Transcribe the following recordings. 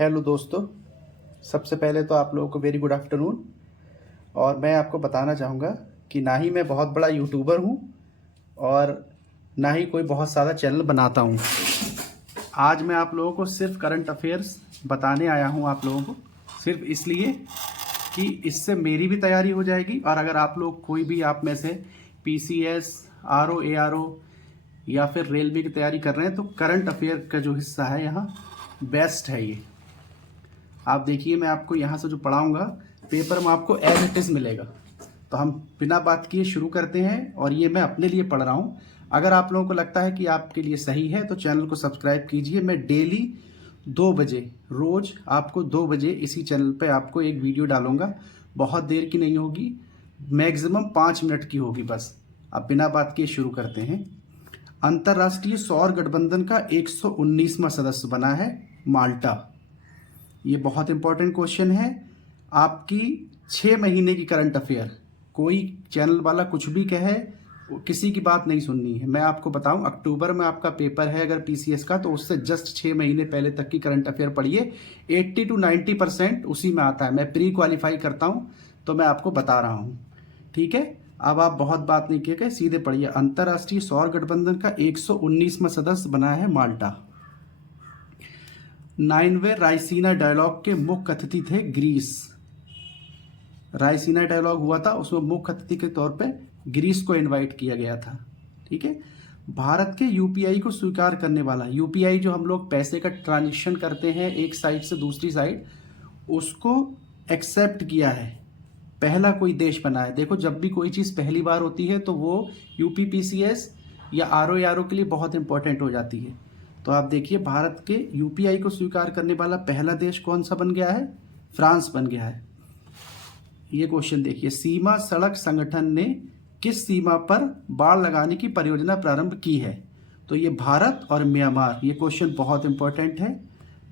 Hello दोस्तों, सबसे पहले तो आप लोगों को वेरी गुड आफ्टरनून। और मैं आपको बताना चाहूँगा कि ना ही मैं बहुत बड़ा यूट्यूबर हूँ और ना ही कोई बहुत सारा चैनल बनाता हूँ। आज मैं आप लोगों को सिर्फ करंट अफेयर्स बताने आया हूँ, आप लोगों को सिर्फ इसलिए कि इससे मेरी भी तैयारी हो जाएगी। और अगर आप लोग कोई भी आप में से PCS, RO, ARO या फिर रेलवे की तैयारी कर रहे हैं तो करंट अफेयर का जो हिस्सा है यहाँ बेस्ट है। ये आप देखिए, मैं आपको यहाँ से जो पढ़ाऊँगा पेपर में आपको एज इट इज़ मिलेगा। तो हम बिना बात किए शुरू करते हैं। और ये मैं अपने लिए पढ़ रहा हूँ। अगर आप लोगों को लगता है कि आपके लिए सही है तो चैनल को सब्सक्राइब कीजिए। मैं डेली 2 बजे, रोज़ आपको 2 बजे इसी चैनल पे आपको एक वीडियो डालूंगा। बहुत देर की नहीं होगी, मैक्सिमम 5 मिनट की होगी बस। अब बिना बात किए शुरू करते हैं। अंतर्राष्ट्रीय सौर गठबंधन का 119वां सदस्य बना है माल्टा। ये बहुत इंपॉर्टेंट क्वेश्चन है आपकी 6 महीने की करंट अफेयर। कोई चैनल वाला कुछ भी कहे, किसी की बात नहीं सुननी है। मैं आपको बताऊं, अक्टूबर में आपका पेपर है अगर PCS का, तो उससे जस्ट 6 महीने पहले तक की करंट अफेयर पढ़िए। 80 to 90% उसी में आता है। मैं प्री क्वालिफाई करता हूं तो मैं आपको बता रहा हूं, ठीक है। अब आप बहुत बात नहीं किए, सीधे पढ़िए। अंतर्राष्ट्रीय सौर गठबंधन का 119वां सदस्य बना है माल्टा। 9वें रायसीना डायलॉग के मुख्य अतिथि थे ग्रीस। रायसीना डायलॉग हुआ था, उसमें मुख्य अतिथि के तौर पे ग्रीस को इनवाइट किया गया था, ठीक है। भारत के UPI को स्वीकार करने वाला, UPI जो हम लोग पैसे का ट्रांजेक्शन करते हैं एक साइड से दूसरी साइड, उसको एक्सेप्ट किया है पहला कोई देश बना है। देखो, जब भी कोई चीज़ पहली बार होती है तो वो UPPCS या RO ARO के लिए बहुत इंपॉर्टेंट हो जाती है। तो आप देखिए, भारत के UPI को स्वीकार करने वाला पहला देश कौन सा बन गया है? फ्रांस बन गया है। ये क्वेश्चन देखिए, सीमा सड़क संगठन ने किस सीमा पर बाड़ लगाने की परियोजना प्रारंभ की है? तो ये भारत और म्यांमार। ये क्वेश्चन बहुत इंपॉर्टेंट है,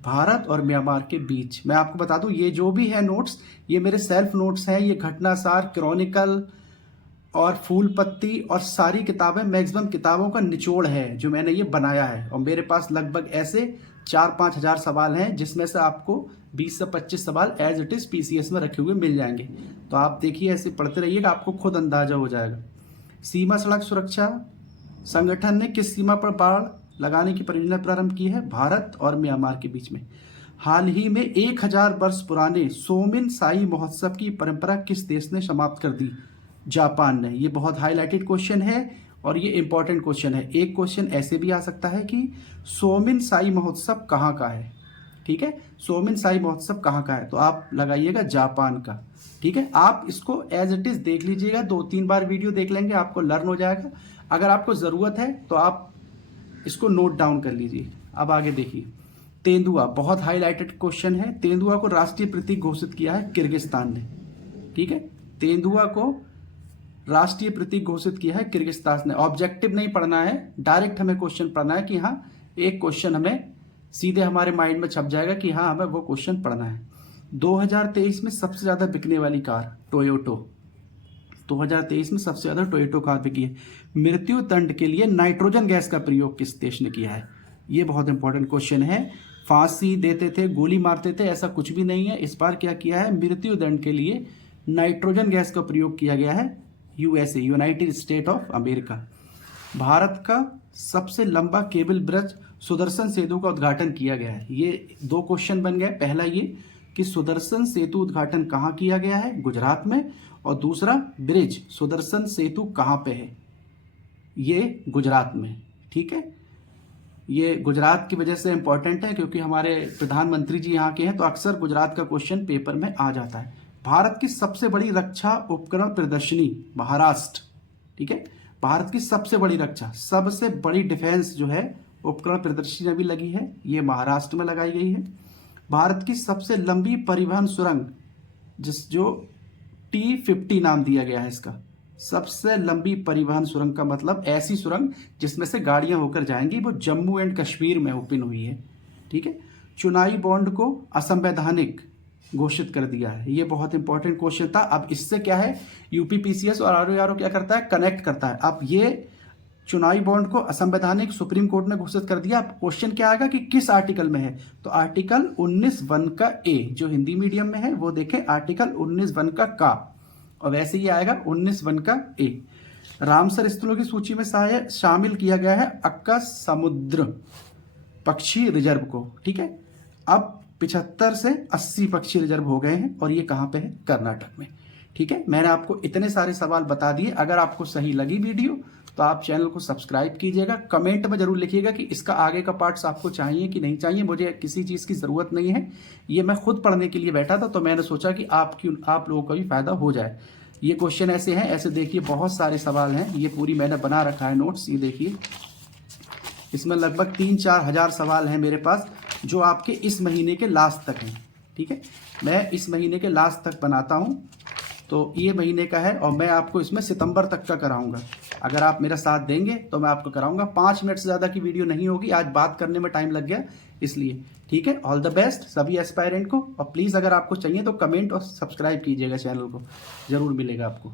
भारत और म्यांमार के बीच। मैं आपको बता दूं, ये जो भी है नोट्स, ये मेरे सेल्फ नोट्स हैं। ये घटनासार, क्रॉनिकल और फूल पत्ती और सारी किताबें, मैक्सिमम किताबों का निचोड़ है जो मैंने ये बनाया है। और मेरे पास लगभग ऐसे 4-5 हज़ार सवाल हैं जिसमें से आपको 20 से 25 सवाल एज इट इज़ PCS में रखे हुए मिल जाएंगे। तो आप देखिए, ऐसे पढ़ते रहिएगा, आपको खुद अंदाजा हो जाएगा। सीमा सड़क सुरक्षा संगठन ने किस सीमा पर बाड़ लगाने की परियोजना प्रारंभ की है? भारत और म्यांमार के बीच में। हाल ही में 1000 वर्ष पुराने सोमिन साई महोत्सव की परंपरा किस देश ने समाप्त कर दी? जापान ने। ये बहुत हाईलाइटेड क्वेश्चन है और ये इंपॉर्टेंट क्वेश्चन है। एक क्वेश्चन ऐसे भी आ सकता है कि सोमिन साई महोत्सव कहाँ का है, ठीक है। सोमिन साई महोत्सव कहाँ का है, तो आप लगाइएगा जापान का, ठीक है। आप इसको एज इट इज देख लीजिएगा, 2-3 बार वीडियो देख लेंगे, आपको लर्न हो जाएगा। अगर आपको ज़रूरत है तो आप इसको नोट डाउन कर लीजिए। अब आगे देखिए, तेंदुआ बहुत हाईलाइटेड क्वेश्चन है। तेंदुआ को राष्ट्रीय प्रतीक घोषित किया है किर्गिस्तान ने, ठीक है। तेंदुआ को राष्ट्रीय प्रतीक घोषित किया है किर्गिस्तान ने। ऑब्जेक्टिव नहीं पढ़ना है, डायरेक्ट हमें क्वेश्चन पढ़ना है कि हाँ, एक क्वेश्चन हमें सीधे हमारे माइंड में छप जाएगा कि हाँ, हमें वो क्वेश्चन पढ़ना है। 2023 में सबसे ज्यादा बिकने वाली कार टोयोटो। 2023 में सबसे ज्यादा टोयोटो कार बिकी है। मृत्यु दंड के लिए नाइट्रोजन गैस का प्रयोग किस देश ने किया है? ये बहुत इंपॉर्टेंट क्वेश्चन है। फांसी देते थे, गोली मारते थे, ऐसा कुछ भी नहीं है। इस बार क्या किया है? मृत्यु दंड के लिए नाइट्रोजन गैस का प्रयोग किया गया है। USA, United state of America. Bharat का सबसे लंबा केबल ब्रिज सुदर्शन सेतु का उद्घाटन किया गया है। ये 2 क्वेश्चन बन गए। पहला ये कि सुदर्शन सेतु उद्घाटन कहाँ किया गया है? गुजरात में। और दूसरा, ब्रिज सुदर्शन सेतु कहाँ पे है? ये गुजरात में, ठीक है। ये गुजरात की वजह से इंपॉर्टेंट है क्योंकि हमारे प्रधानमंत्री जी यहाँ के हैं, तो अक्सर गुजरात का क्वेश्चन पेपर में आ जाता है। भारत की सबसे बड़ी रक्षा उपकरण प्रदर्शनी महाराष्ट्र, ठीक है। भारत की सबसे बड़ी रक्षा, सबसे बड़ी डिफेंस जो है उपकरण प्रदर्शनी अभी लगी है, ये महाराष्ट्र में लगाई गई है। भारत की सबसे लंबी परिवहन सुरंग, जो T50 नाम दिया गया है इसका, सबसे लंबी परिवहन सुरंग का मतलब ऐसी सुरंग जिसमें से गाड़ियां होकर जाएंगी, वो जम्मू एंड कश्मीर में ओपन हुई है, ठीक है। चुनावी बॉन्ड को असंवैधानिक घोषित कर दिया है। ये बहुत इंपॉर्टेंट क्वेश्चन था। अब इससे क्या है, UPPCS और RO ARO क्या करता है? कनेक्ट करता है। अब ये चुनावी बॉन्ड को असंवैधानिक सुप्रीम कोर्ट ने घोषित कर दिया। क्वेश्चन क्या आएगा कि किस आर्टिकल में है, तो आर्टिकल 19(1) का ए, जो हिंदी मीडियम में है वो देखें आर्टिकल 19(1) का, और वैसे ही आएगा 19(1) का ए। रामसर स्थलों की सूची में शामिल किया गया है अक्का समुद्र पक्षी रिजर्व को। ठीक है, अब 75 से 80 पक्षी रिजर्व हो गए हैं और ये कहाँ पे है, कर्नाटक में। ठीक है, मैंने आपको इतने सारे सवाल बता दिए। अगर आपको सही लगी वीडियो तो आप चैनल को सब्सक्राइब कीजिएगा। कमेंट में जरूर लिखिएगा कि इसका आगे का पार्ट्स आपको चाहिए कि नहीं चाहिए। मुझे किसी चीज़ की ज़रूरत नहीं है, ये मैं खुद पढ़ने के लिए बैठा था, तो मैंने सोचा कि आप लोगों का भी फायदा हो जाए। ये क्वेश्चन ऐसे हैं, ऐसे देखिए बहुत सारे सवाल हैं, ये पूरी मैंने बना रखा है नोट्स। ये देखिए इसमें लगभग 3-4 हज़ार सवाल हैं मेरे पास, जो आपके इस महीने के लास्ट तक हैं। ठीक है, मैं इस महीने के लास्ट तक बनाता हूँ, तो ये महीने का है और मैं आपको इसमें सितंबर तक का कराऊंगा। अगर आप मेरा साथ देंगे तो मैं आपको कराऊंगा। 5 मिनट से ज़्यादा की वीडियो नहीं होगी, आज बात करने में टाइम लग गया इसलिए। ठीक है, ऑल द बेस्ट सभी एस्पायरेंट को, और प्लीज़ अगर आपको चाहिए तो कमेंट और सब्सक्राइब कीजिएगा, चैनल को ज़रूर मिलेगा आपको।